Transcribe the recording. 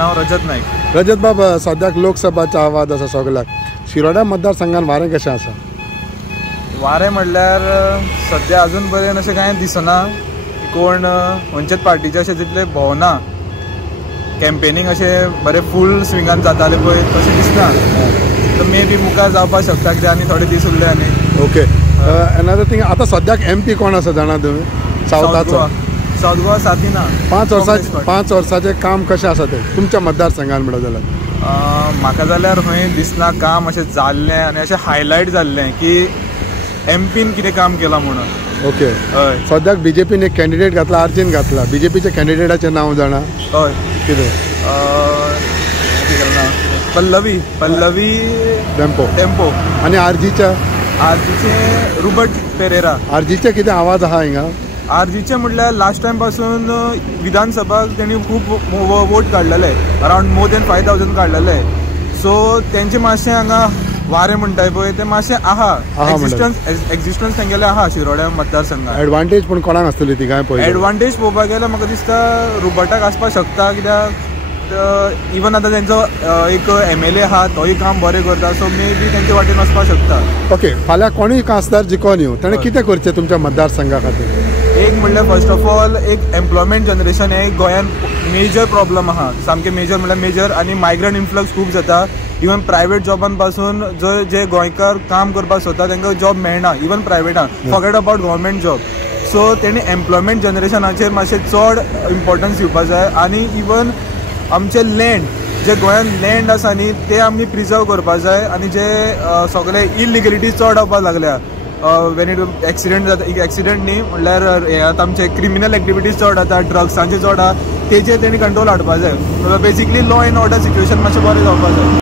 नाव रजत नाईक. रजत बाब, सद्याक लोकसभाचा आवाज आसा सगळ्याक. शिरोड्या मतदारसंघात वारें कशें आसा? वारें म्हणल्यार सद्या अजून बरें अशें कांय दिसना. कोण खंयचेच पार्टीचे अशें तितले भोवना. कॅम्पेनींग अशें बरें फूल स्विंगान जातालें पळय तशें दिसना. मे बी मुखार जावपाक शकता कित्याक आनी थोडे दीस उरले आनी. ओके. अनदर थिंग, आतां सद्याक MP कोण आसा जाणा तुमी? सावथाचो. साऊथ गोवा साथिना. 5 वर्साचें काम कशें आसा तें तुमच्या मतदारसंघान म्हणत जाल्यार? म्हाका जाल्यार खंय दिसना काम अशें जाल्लें आनी अशें हायलायट जाल्लें की MPन कितें काम केलां म्हणून. ओके. हय. सद्याक BJPन एक कॅन्डिडेट घातला, अर्जीन घातला. BJPच्या कॅन्डिडेटाचें नांव जाणा? हय. कितें? पल्लवी टेम्पो. आनी RGच्या? RGचे रुबर्ट पेरेरा. RGचे कितें आवाज आहा हिंगा? RGचे म्हणल्यार लास्ट टायम पासून विधानसभाक तेणी खूब वोट काडलेले, अरावंड मोर दॅन 5000 काडलेले. सो तेंचे मातशें हांगा वारें म्हणटाय पळय तें मातशें आहा. एक्झिस्टन्स तेंगेलें आहा शिरोड्या मतदारसंघात. एडवांटेज पूण कोणाक आसतली ती काय पळय? एडवांटेज पळोवपाक गेल्यार म्हाका दिसता रुबर्टाक आसपाक शकता, कित्याक इवन आतां तेंचो एक MLA आहा तोय काम बरें करता. सो मे बी तेंचे वाटेन वचपाक शकता. ओके. फाल्यां कोणूय खासदार जिखोन येवं ताणें कितें करचें तुमच्या मतदारसंघा खातीर? एक म्हणल्यार फर्स्ट ऑफ ऑल एक एम्प्लॉयमेंट जनरेशन हे गोंयान मेजर प्रॉब्लम आहा. सामकें मेजर म्हणल्यार मेजर. आनी मायग्रंट इन्फ्लक्स खूब जाता. इवन प्रायवेट जॉबान पासून जे गोंयकार काम करपाक सोदता तांकां जॉब मेळना. इवन प्रायवेटान, forget about government job. So तेणी एम्प्लॉयमेंट जनरेशनाचेर मातशें चड इम्पॉर्टन्स दिवपाक जाय. आनी इवन आमचे लँड, जे गोंयान लँड आसा न्ही ते आमी प्रिजर्व करपाक जाय. आनी जे सगळे इलिगलिटी चड जावपाक लागल्या, वेन इट एक्सिडेंट जाता, एक्सिडेंट न्ही म्हणल्यार हे आतां आमचे क्रिमिनल एक्टिविटीज चड जाता, ड्रग्सांचे चड आहा, तेजेर तेणी कंट्रोल हाडपाक जाय. Basically law end order situation मातशें बरें जावपाक जाय.